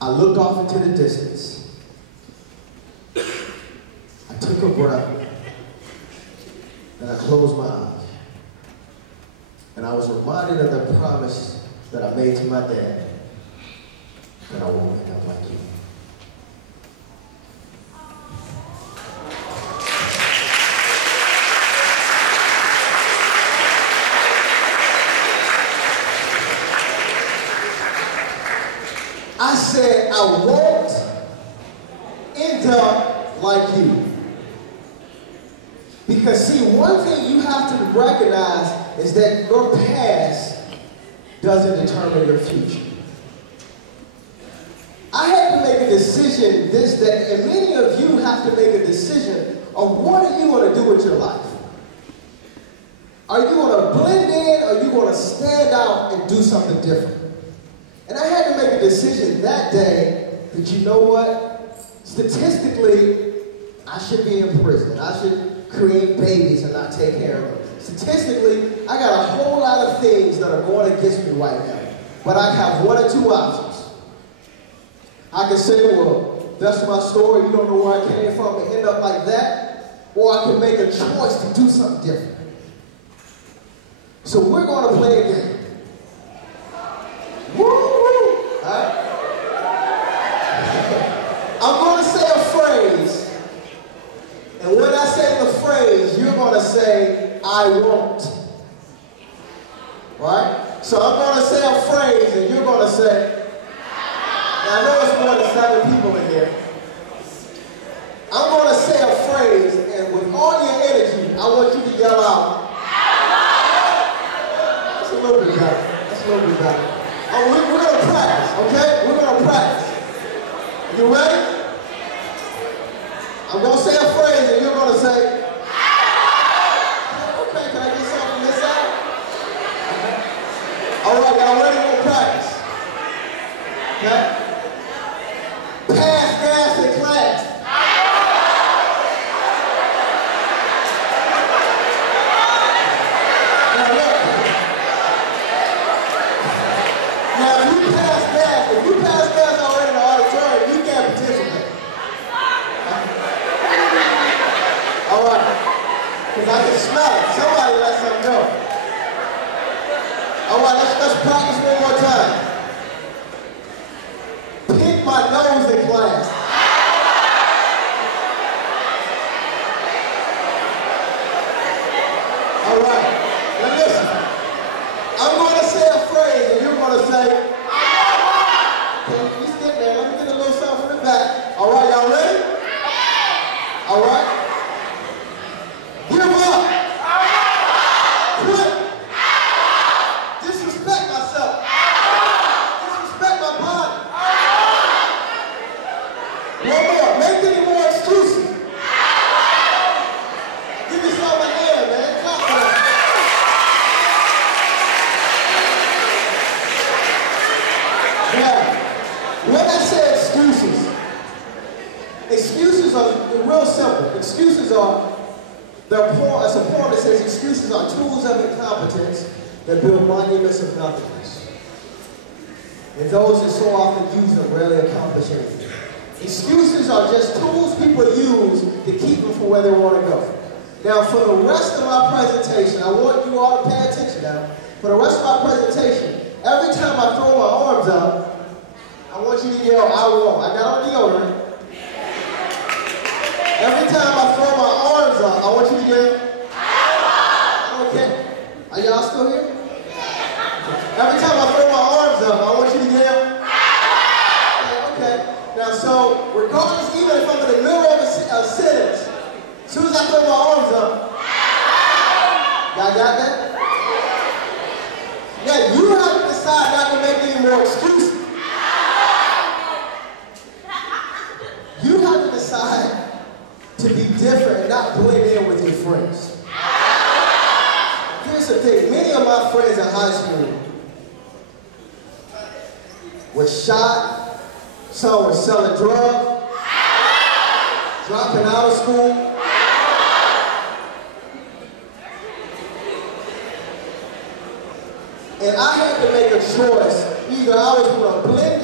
I looked off into the distance. I took a breath, and I closed my eyes. And I was reminded of the promise that I made to my dad, that I won't end up like you. I said, I won't end up like you. Because see, one thing you have to recognize is that your past doesn't determine your future. I had to make a decision this day, and many of you have to make a decision of what are you going to do with your life. Are you going to blend in, or are you going to stand out and do something different? And I had to make a decision that day that, you know what, statistically, I should be in prison. I should create babies and not take care of them. Statistically, I got a whole lot of things that are going against me right now. But I have one or two options. I can say, well, that's my story. You don't know where I came from and end up like that. Or I can make a choice to do something different. So we're going to play a game. Woo-woo! Right? I'm going to say a phrase, and when I say the phrase, you're going to say, I won't. Right? So I'm going to say a phrase, and you're going to say, now I know it's more than 7 people in here. I'm going to say a phrase, and with all your energy, I want you to yell out. That's a little bit better. That's a little bit better. Oh, we're going to practice, okay? We're going to practice. You ready? I'm going to say a phrase and you're going to say, okay, can I get something from this side? All right, y'all ready? We'll practice. Okay? Pass gas in class. I can smell it. Somebody let something go. All right, let's practice one more time. Pick my nose in class. All right, now listen. I'm going to say a phrase and you're going to say, okay, you sit there. Let me get a little something from the back. All right, y'all ready? All right. Give up. Quit. Disrespect myself. Disrespect my body. One more. Make any more excuses. Give yourself a hand, man. Clap for that. Yeah. When I say excuses, excuses are real simple. Excuses are it's a poem that says excuses are tools of incompetence that build monuments of nothingness. And those that so often use them rarely accomplish anything. Excuses are just tools people use to keep them from where they want to go. Now, for the rest of my presentation, I want you all to pay attention now. For the rest of my presentation, every time I throw my arms up, I want you to yell, I won't. I got on deodorant. Every time I throw my arms up, I want you to yell, okay. Are y'all still here? Every time I throw my arms up, I want you to yell, okay. Now, so, regardless, even if I'm in the middle of a sentence, as soon as I throw my arms up, y'all got that? Yeah, you have to decide not to make any more excuses. You have to decide to be different and not blend in with your friends. Here's the thing, many of my friends in high school were shot, some were selling drugs, dropping out of school. And I had to make a choice. Either I was going to blend